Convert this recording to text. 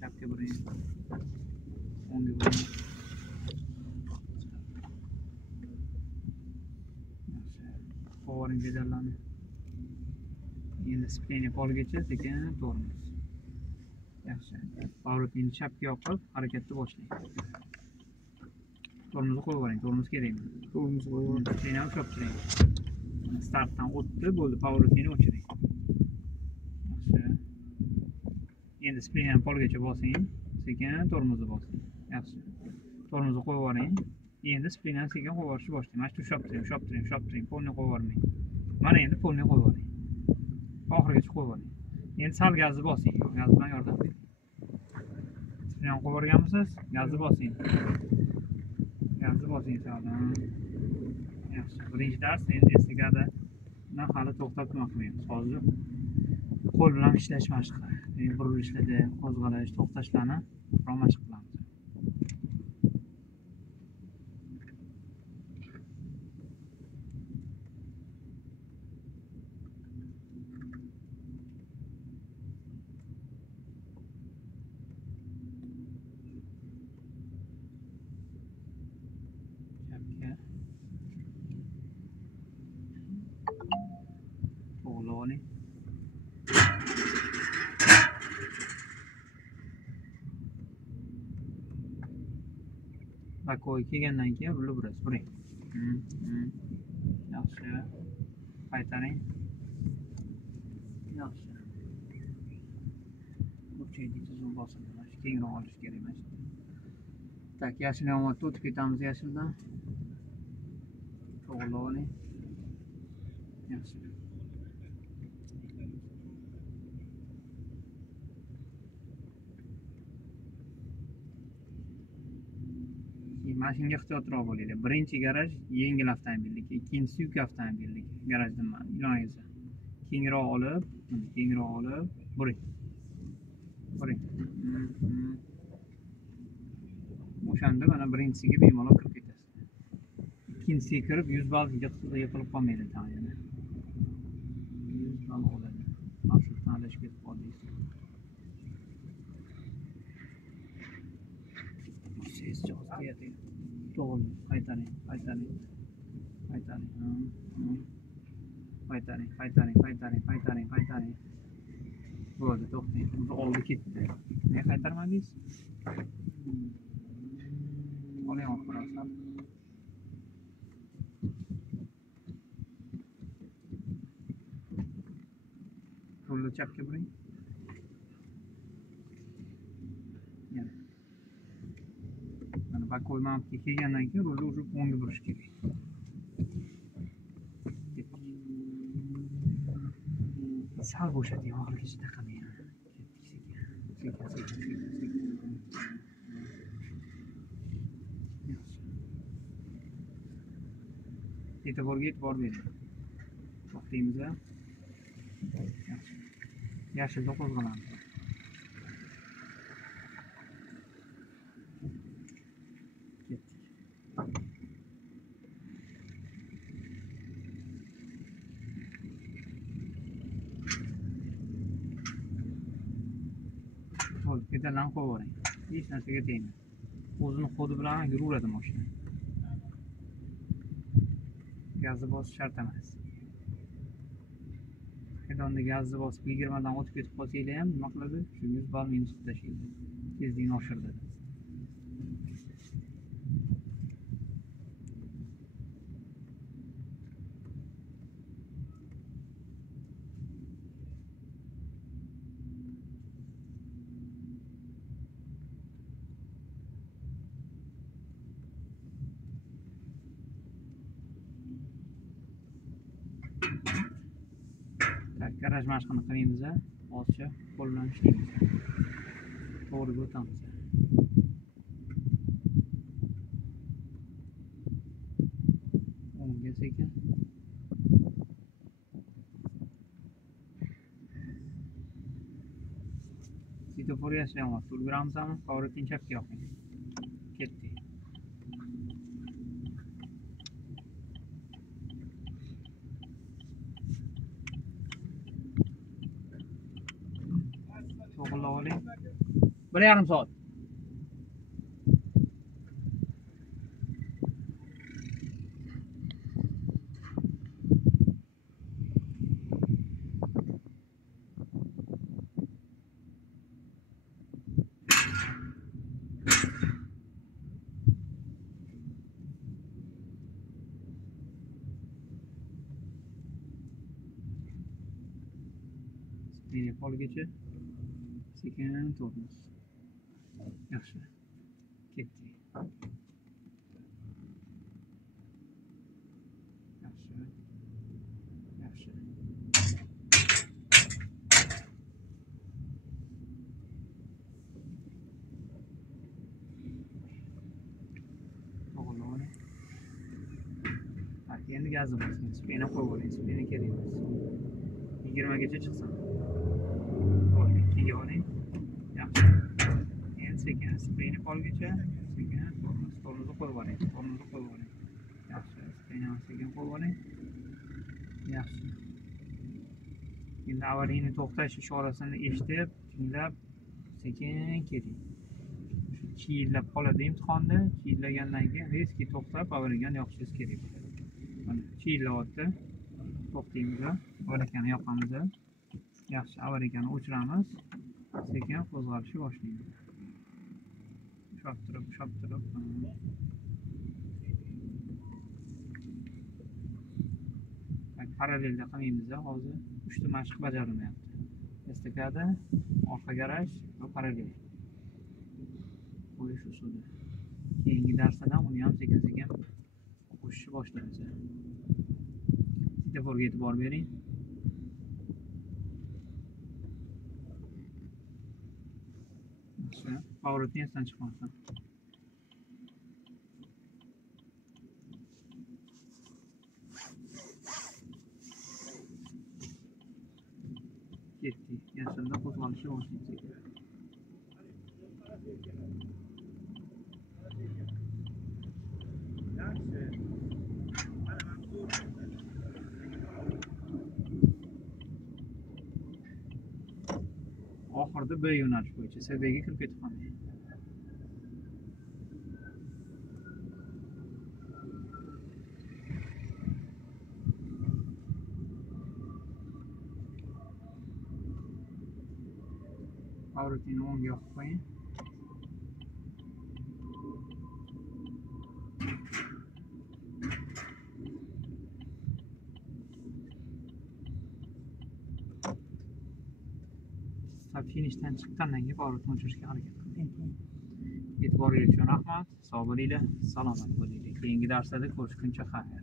chapga buring, o'ngga buring. Qo'voring pedallarni. Endi spleniya polgacha sekin tormoz. Yaxshi. Pоворotni chapga yoqib, harakatni boshlang. Tormozni qo'yib yuboring, tormoz kerakmi? Tormoz qo'yib yuboring. Spleniyani ushlab turing. Startdan o'tdi, bo'ldi, pоворotni o'chiring. Yaxshi. Endi spleniyani polgacha bosing, sekin tormozni bosing. Yaxshi. Tormozni qo'yib yuboring. Endi spleniyani sekin qo'yib yuborishni boshlang. Mana shu ushlab turing, polni qo'yib yubormang. Mana endi polni qo'yib yuboring. Oxirigacha qo'yib yuboring. Endi sal gazni bosing, gaz bilan yordam bering. Spleniyani qo'yib yuborganmisiz? Gazni bosing. Gazni bosing sal. Yaxshi. Birinchi dars endi estigada hali to'xtab nima qilmaymiz. Hozir qo'l bilan ishlash mashqi. Burilishlarda, qo'zg'alash, to'xtashlarni ko'proq mashq qilamiz. Chapga. To'g'ri oling. Bakoy kelgandan keyin rulni burasiz, buring. Yaxshi. Qaytaring. Yaxshi. Burchakni tizim bosildi. Mana shu kengroq olish kerak mana shu. Tak, yashil yomg'irda o'tib ketamiz yashildan. To'g'ri oling. Yaxshi. Mashinaga ehtiyotroq bo'linglar. Birinchi garaj yengil avtomobilniki, ikkinchisi yuk avtomobilniki. Garajdan iloningizga. Kengroq olib, buring. Buring. O'shanda mana birinchisiga bemalol kirib ketasiz. Ikkinchisiga kirib 100 ball yiqilib qolmaydi tayyorni. 100 ball oladi. Marshrutdan adashib ketib qoldingiz. Siz jo'ziyati. To'g'ri, qaytaring. Qaytaring. Bo'ldi, to'xtang. Oldi ketdi. Nega qaytarmadingiz? Oling oxirasi. Rulni chapga buring. Yana. Mana bakoy mountga kelgandan keyin rulni urib o'ngga burish kerak. Sal bo'shating, oxirigacha taqamang. Sekin. E'tiborga e'tibor bering. To'xtaymiz. Yaxshi. Yashilda qo'zg'alamiz. Pedallarni qo'yib yuboring. Hech narsaga tegmang. O'zini xodi bilan yuraveradi mashina. Gazni bosish shart emas. Xedonda gazni bosib 20 dan o'tib ketib qolsanglar ham nima qiladi? Shu 100 ball minusga tashlaydi. Tezlikni oshiradi. Garaj mashqini qilamiz. Ozcha qo'l bilan ishlaymiz. To'g'riga o'tamiz. O'ngga sekin. Svetofor yashayapti. Ulguramizmi? Pоворotni chapga yoqing. Ketdi. To'g'ri oling. 1,5 soat. Spinni qolgacha sekin tormoz. Yaxshi. Ketdik. Yaxshi. To'g'ri. Endi gazni bosing. Spinni qo'yib oling. Spinni kerak emas. 20 gacha chiqsin. 2 ga oling. Yaxshi. Endi sekin spinni qolgacha sekin tormozni qo'yib oling. Yaxshi. Spinni sekin qo'yib oling. Yaxshi. Endi avariyani to'xtash ishorasini eshitib, tinglab sekin keting. Chiyillab qoladi imtihonda. Chiyillagandan keyin reski to'xtab avariyani yoqishingiz kerak bo'ladi. Mana chiyillayapti. To'xtaymiz. Avariyani yoqamiz. Yaxshi, avariyani o'chiramiz. Sekin qo'zg'alishni boshlaymiz. Ushlab turib. Parallelda qilmaymiz hozir. 3 ta mashq bajarilmayapti. Estakada, orqa garaj va parallel. Qo'yish usuli. Keyingi darsda uni ham sekin qo'shishni boshlaymiz. Svetoforga e'tibor bering. Yaxshi. Pоворotni esdan chiqmasin. Ketdik. Yashinda qo'zg'alishni boshlaymiz. Oxirida B yo'nalish bo'yicha SDga kirib ketib qolmaydi. Pоворotni o'ngga yoqib qo'ying. Finishdan chiqqandan keyin pоворotni o'chirishga harakat qiling. E'tiboringiz uchun rahmat. Sog' bo'linglar, salomat bo'linglar. Keyingi darslarda ko'rishguncha xayr.